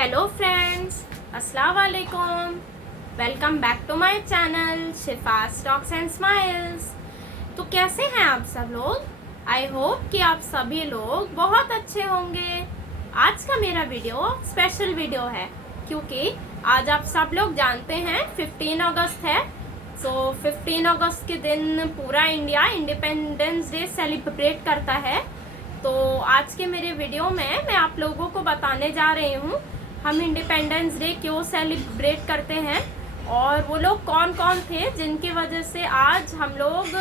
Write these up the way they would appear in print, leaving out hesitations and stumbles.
Hello friends, अस्सलाम वालेकुम। Welcome back to my channel Shifas talks and smiles. तो कैसे हैं आप सब लोग? आई होप कि आप सभी लोग बहुत अच्छे होंगे। आज का मेरा वीडियो स्पेशल वीडियो है क्योंकि आज आप सब लोग जानते हैं 15 अगस्त है। सो 15 अगस्त के दिन पूरा इंडिया इंडिपेंडेंस डे सेलिब्रेट करता है। तो आज के मेरे वीडियो में मैं आप लोगों को बताने जा रही हूँ हम इंडिपेंडेंस डे क्यों सेलिब्रेट करते हैं और वो लोग कौन कौन थे जिनकी वजह से आज हम लोग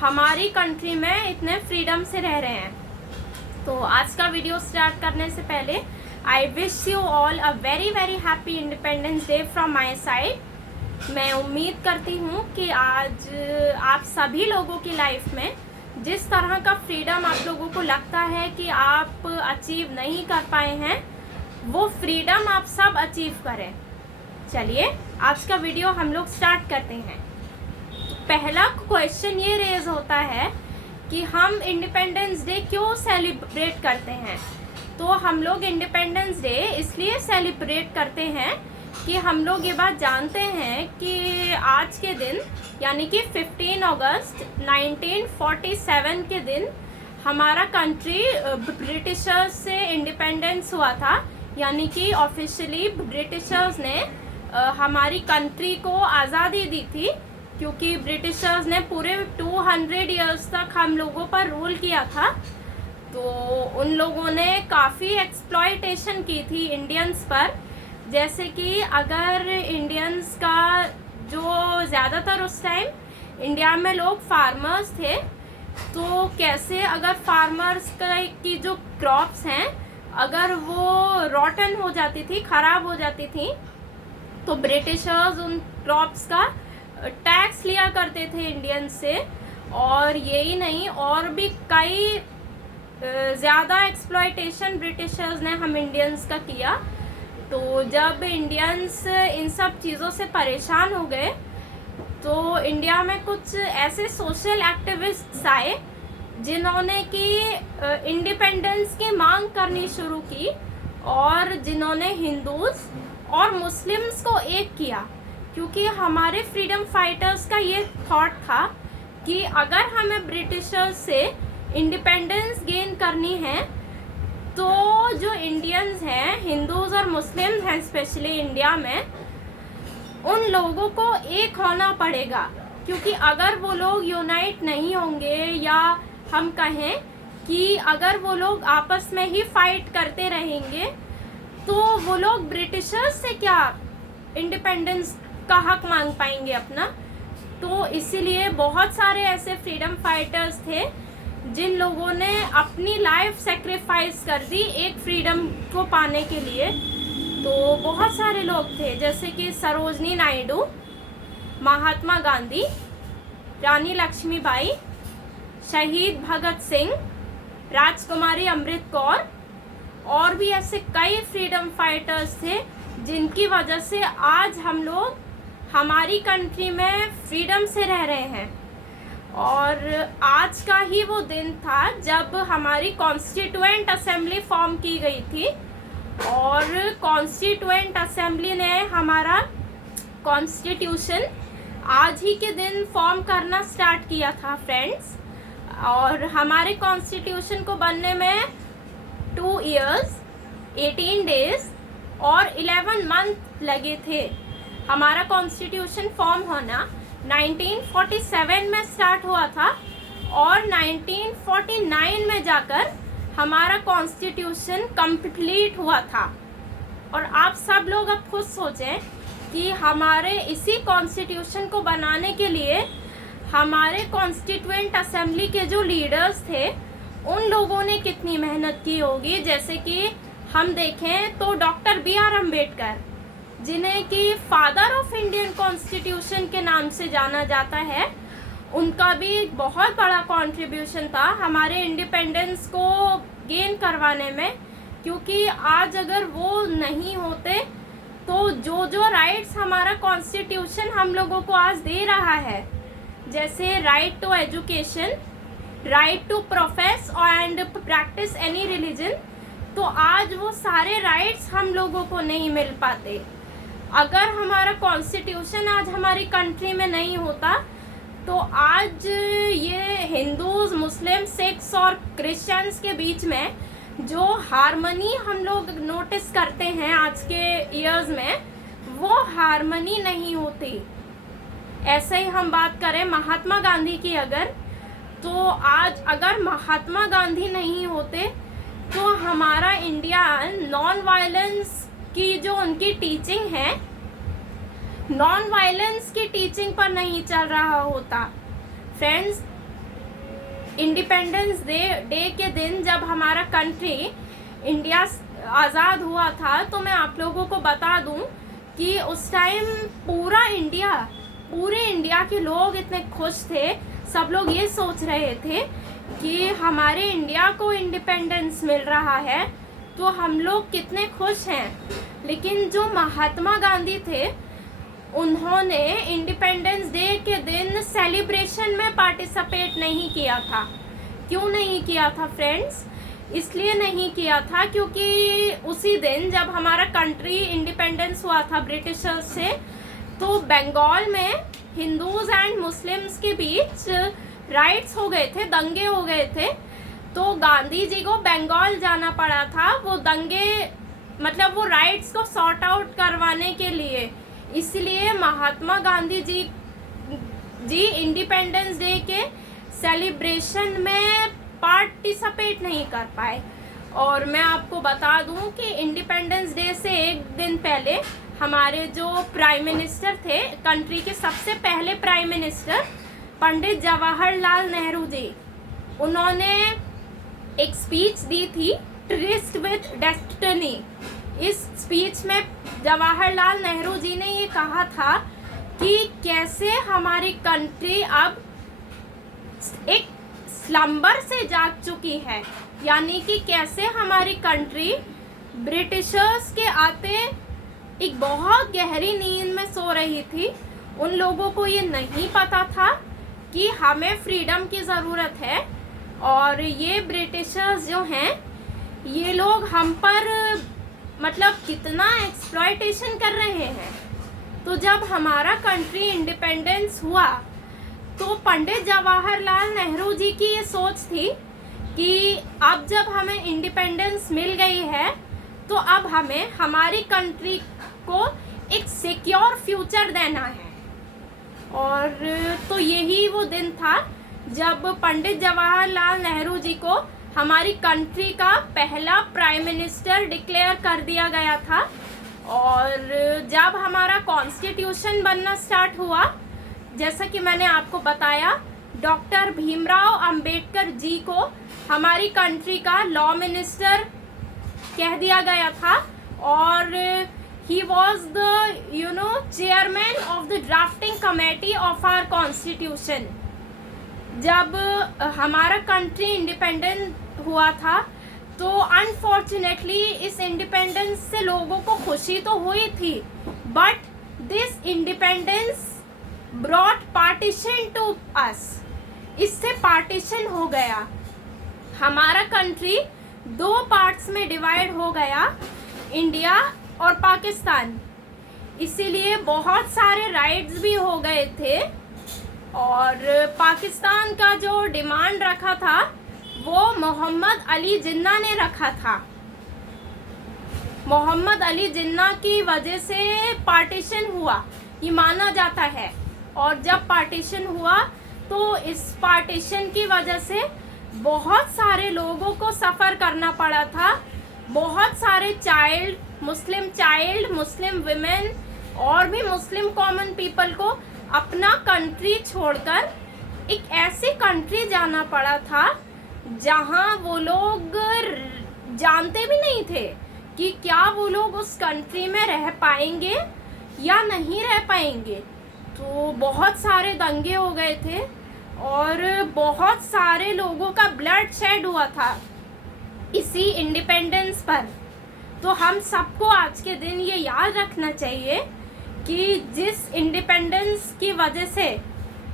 हमारी कंट्री में इतने फ्रीडम से रह रहे हैं। तो आज का वीडियो स्टार्ट करने से पहले I wish you all a very very happy independence day from my side. मैं उम्मीद करती हूँ कि आज आप सभी लोगों की लाइफ में जिस तरह का फ्रीडम आप लोगों को लगता है कि आप अचीव नहीं कर पाए हैं, वो फ्रीडम आप सब अचीव करें। चलिए आज का वीडियो हम लोग स्टार्ट करते हैं। पहला क्वेश्चन ये रेज होता है कि हम इंडिपेंडेंस डे क्यों सेलिब्रेट करते हैं। तो हम लोग इंडिपेंडेंस डे इसलिए सेलिब्रेट करते हैं कि हम लोग ये बात जानते हैं कि आज के दिन यानी कि 15 अगस्त 1947 के दिन हमारा कंट्री ब्रिटिशर्स से इंडिपेंडेंस हुआ था। यानी कि ऑफिशियली ब्रिटिशर्स ने हमारी कंट्री को आज़ादी दी थी क्योंकि ब्रिटिशर्स ने पूरे 200 इयर्स तक हम लोगों पर रूल किया था। तो उन लोगों ने काफ़ी एक्सप्लॉयटेशन की थी इंडियंस पर। जैसे कि अगर इंडियंस का जो ज़्यादातर उस टाइम इंडिया में लोग फार्मर्स थे, तो कैसे अगर फार्मर्स की जो क्रॉप्स हैं अगर वो रॉटन हो जाती थी, ख़राब हो जाती थी, तो ब्रिटिशर्स उन क्रॉप्स का टैक्स लिया करते थे इंडियंस से। और यही नहीं, और भी कई ज़्यादा एक्सप्लॉयटेशन ब्रिटिशर्स ने हम इंडियंस का किया। तो जब इंडियंस इन सब चीज़ों से परेशान हो गए तो इंडिया में कुछ ऐसे सोशल एक्टिविस्ट्स आए जिन्होंने कि इंडिपेंडेंस की मांग करनी शुरू की और जिन्होंने हिंदूज़ और मुस्लिम्स को एक किया। क्योंकि हमारे फ्रीडम फाइटर्स का ये थॉट था कि अगर हमें ब्रिटिशर्स से इंडिपेंडेंस गेन करनी है तो जो इंडियंस हैं, हिंदूज़ और मुस्लिम्स हैं स्पेशली इंडिया में, उन लोगों को एक होना पड़ेगा। क्योंकि अगर वो लोग यूनाइट नहीं होंगे या हम कहें कि अगर वो लोग आपस में ही फाइट करते रहेंगे तो वो लोग ब्रिटिशर्स से क्या इंडिपेंडेंस का हक मांग पाएंगे अपना। तो इसीलिए बहुत सारे ऐसे फ्रीडम फाइटर्स थे जिन लोगों ने अपनी लाइफ सेक्रीफाइस कर दी एक फ्रीडम को पाने के लिए। तो बहुत सारे लोग थे जैसे कि सरोजनी नायडू, महात्मा गांधी, रानी लक्ष्मीबाई, शहीद भगत सिंह, राजकुमारी अमृत कौर और भी ऐसे कई फ्रीडम फाइटर्स थे जिनकी वजह से आज हम लोग हमारी कंट्री में फ्रीडम से रह रहे हैं। और आज का ही वो दिन था जब हमारी कॉन्स्टिट्यूएंट असेंबली फॉर्म की गई थी और कॉन्स्टिट्यूएंट असेंबली ने हमारा कॉन्स्टिट्यूशन आज ही के दिन फॉर्म करना स्टार्ट किया था फ्रेंड्स। और हमारे कॉन्स्टिट्यूशन को बनने में 2 इयर्स 18 डेज और 11 मंथ लगे थे। हमारा कॉन्स्टिट्यूशन फॉर्म होना 1947 में स्टार्ट हुआ था और 1949 में जाकर हमारा कॉन्स्टिट्यूशन कंप्लीट हुआ था। और आप सब लोग अब खुद सोचें कि हमारे इसी कॉन्स्टिट्यूशन को बनाने के लिए हमारे कॉन्स्टिट्यूएंट असेंबली के जो लीडर्स थे उन लोगों ने कितनी मेहनत की होगी। जैसे कि हम देखें तो डॉक्टर B.R. अम्बेडकर, जिन्हें कि फादर ऑफ इंडियन कॉन्स्टिट्यूशन के नाम से जाना जाता है, उनका भी बहुत बड़ा कंट्रीब्यूशन था हमारे इंडिपेंडेंस को गेन करवाने में। क्योंकि आज अगर वो नहीं होते तो जो जो राइट्स हमारा कॉन्स्टिट्यूशन हम लोगों को आज दे रहा है, जैसे right to education, right to profess and practise any religion, तो आज वो सारे राइट्स हम लोगों को नहीं मिल पाते। अगर हमारा कॉन्स्टिट्यूशन आज हमारी कंट्री में नहीं होता तो आज ये हिंदूज, मुस्लिम, सिख्स और क्रिश्चियंस के बीच में जो हार्मनी हम लोग नोटिस करते हैं आज के ईयर्स में, वो हार्मनी नहीं होती। ऐसे ही हम बात करें महात्मा गांधी की अगर, तो आज अगर महात्मा गांधी नहीं होते तो हमारा इंडिया नॉन वायलेंस की जो उनकी टीचिंग है, नॉन वायलेंस की टीचिंग पर नहीं चल रहा होता। फ्रेंड्स, इंडिपेंडेंस डे के दिन जब हमारा कंट्री इंडिया आज़ाद हुआ था, तो मैं आप लोगों को बता दूं कि उस टाइम पूरे इंडिया के लोग इतने खुश थे। सब लोग ये सोच रहे थे कि हमारे इंडिया को इंडिपेंडेंस मिल रहा है तो हम लोग कितने खुश हैं। लेकिन जो महात्मा गांधी थे, उन्होंने इंडिपेंडेंस डे के दिन सेलिब्रेशन में पार्टिसिपेट नहीं किया था। क्यों नहीं किया था फ्रेंड्स? इसलिए नहीं किया था क्योंकि उसी दिन जब हमारा कंट्री इंडिपेंडेंस हुआ था ब्रिटिशर्स से, तो बंगाल में हिंदूज एंड मुस्लिम्स के बीच राइट्स हो गए थे, दंगे हो गए थे। तो गांधी जी को बंगाल जाना पड़ा था वो दंगे, मतलब वो राइट्स को सॉर्ट आउट करवाने के लिए। इसलिए महात्मा गांधी जी इंडिपेंडेंस डे के सेलिब्रेशन में पार्टिसिपेट नहीं कर पाए। और मैं आपको बता दूं कि इंडिपेंडेंस डे से एक दिन पहले हमारे जो प्राइम मिनिस्टर थे, कंट्री के सबसे पहले प्राइम मिनिस्टर पंडित जवाहरलाल नेहरू जी, उन्होंने एक स्पीच दी थी, ट्रिस्ट विद डेस्टिनी। इस स्पीच में जवाहरलाल नेहरू जी ने ये कहा था कि कैसे हमारी कंट्री अब एक स्लम्बर से जाग चुकी है, यानी कि कैसे हमारी कंट्री ब्रिटिशर्स के आते एक बहुत गहरी नींद में सो रही थी। उन लोगों को ये नहीं पता था कि हमें फ्रीडम की ज़रूरत है और ये ब्रिटिशर्स जो हैं, ये लोग हम पर मतलब कितना एक्सप्लॉयटेशन कर रहे हैं। तो जब हमारा कंट्री इंडिपेंडेंस हुआ तो पंडित जवाहरलाल नेहरू जी की ये सोच थी कि अब जब हमें इंडिपेंडेंस मिल गई है तो अब हमें हमारी कंट्री को एक सिक्योर फ्यूचर देना है। और तो यही वो दिन था जब पंडित जवाहरलाल नेहरू जी को हमारी कंट्री का पहला प्राइम मिनिस्टर डिक्लेयर कर दिया गया था। और जब हमारा कॉन्स्टिट्यूशन बनना स्टार्ट हुआ, जैसा कि मैंने आपको बताया, डॉक्टर भीमराव अंबेडकर जी को हमारी कंट्री का लॉ मिनिस्टर कह दिया गया था। और he was the chairman of the drafting committee of our constitution. जब हमारा कंट्री इंडिपेंडेंट हुआ था तो अनफॉर्चुनेटली इस इंडिपेंडेंस से लोगों को खुशी तो हुई थी, but this independence brought partition to us. इससे पार्टीशन हो गया, हमारा कंट्री दो पार्ट्स में डिवाइड हो गया, इंडिया और पाकिस्तान। इसीलिए बहुत सारे राइट्स भी हो गए थे। और पाकिस्तान का जो डिमांड रखा था वो मोहम्मद अली जिन्ना ने रखा था। मोहम्मद अली जिन्ना की वजह से पार्टीशन हुआ, ये माना जाता है। और जब पार्टीशन हुआ तो इस पार्टीशन की वजह से बहुत सारे लोगों को सफ़र करना पड़ा था। बहुत सारे चाइल्ड, मुस्लिम विमेन और भी मुस्लिम कॉमन पीपल को अपना कंट्री छोड़कर एक ऐसी कंट्री जाना पड़ा था जहां वो लोग जानते भी नहीं थे कि क्या वो लोग उस कंट्री में रह पाएंगे या नहीं रह पाएंगे। तो बहुत सारे दंगे हो गए थे और बहुत सारे लोगों का ब्लड शेड हुआ था इसी इंडिपेंडेंस पर। तो हम सबको आज के दिन ये याद रखना चाहिए कि जिस इंडिपेंडेंस की वजह से,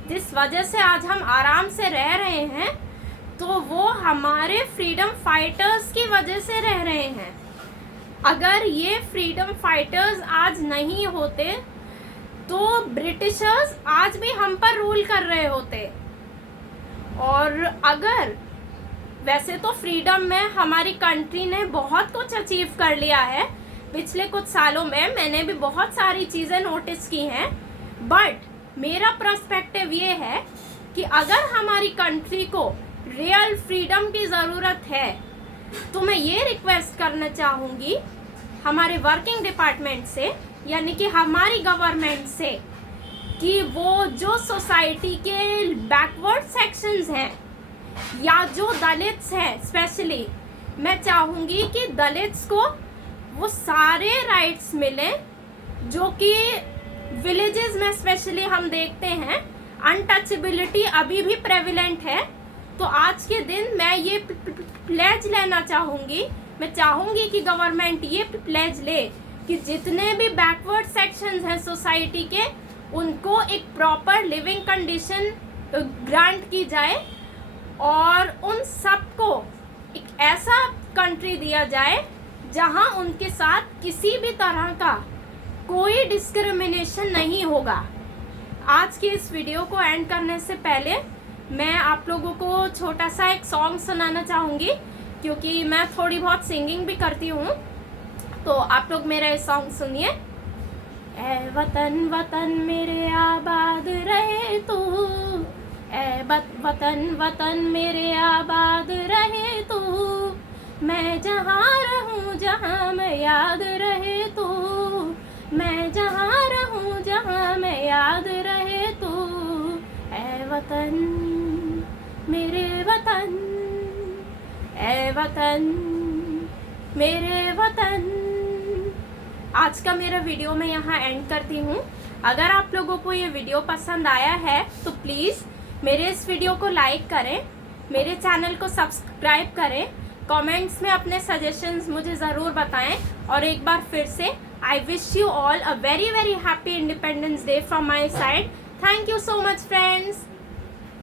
जिस वजह से आज हम आराम से रह रहे हैं, तो वो हमारे फ्रीडम फाइटर्स की वजह से रह रहे हैं। अगर ये फ्रीडम फाइटर्स आज नहीं होते तो ब्रिटिशर्स आज भी हम पर रूल कर रहे होते। और अगर वैसे तो फ्रीडम में हमारी कंट्री ने बहुत कुछ अचीव कर लिया है पिछले कुछ सालों में, मैंने भी बहुत सारी चीज़ें नोटिस की हैं, बट मेरा पर्सपेक्टिव ये है कि अगर हमारी कंट्री को रियल फ्रीडम की ज़रूरत है तो मैं ये रिक्वेस्ट करना चाहूँगी हमारे वर्किंग डिपार्टमेंट से, यानी कि हमारी गवर्नमेंट से, कि वो जो सोसाइटी के बैकवर्ड सेक्शंस हैं या जो दलित्स हैं स्पेशली, मैं चाहूँगी कि दलित्स को वो सारे राइट्स मिलें जो कि विलेजेस में स्पेशली हम देखते हैं अनटचेबिलिटी अभी भी प्रेविलेंट है। तो आज के दिन मैं ये प्लेज लेना चाहूँगी, मैं चाहूँगी कि गवर्नमेंट ये प्लेज ले कि जितने भी बैकवर्ड सेक्शंस हैं सोसाइटी के, उनको एक प्रॉपर लिविंग कंडीशन ग्रांट की जाए और उन सबको एक ऐसा कंट्री दिया जाए जहां उनके साथ किसी भी तरह का कोई डिस्क्रिमिनेशन नहीं होगा। आज की इस वीडियो को एंड करने से पहले मैं आप लोगों को छोटा सा एक सॉन्ग सुनाना चाहूँगी, क्योंकि मैं थोड़ी बहुत सिंगिंग भी करती हूँ। तो आप लोग मेरा ये सॉन्ग सुनिए। ए वतन वतन मेरे आबाद रहे तू, ए वतन वतन मेरे आबाद रहे तू, मैं जहाँ रहूँ जहाँ मैं याद रहे तू, मैं जहाँ रहूँ जहाँ मैं याद रहे तू, ए वतन मेरे वतन, ए वतन मेरे वतन। आज का मेरा वीडियो मैं यहाँ एंड करती हूँ। अगर आप लोगों को ये वीडियो पसंद आया है तो प्लीज़ मेरे इस वीडियो को लाइक करें, मेरे चैनल को सब्सक्राइब करें, कमेंट्स में अपने सजेशंस मुझे ज़रूर बताएं। और एक बार फिर से I wish you all a very very happy independence day from my side. Thank you so much friends.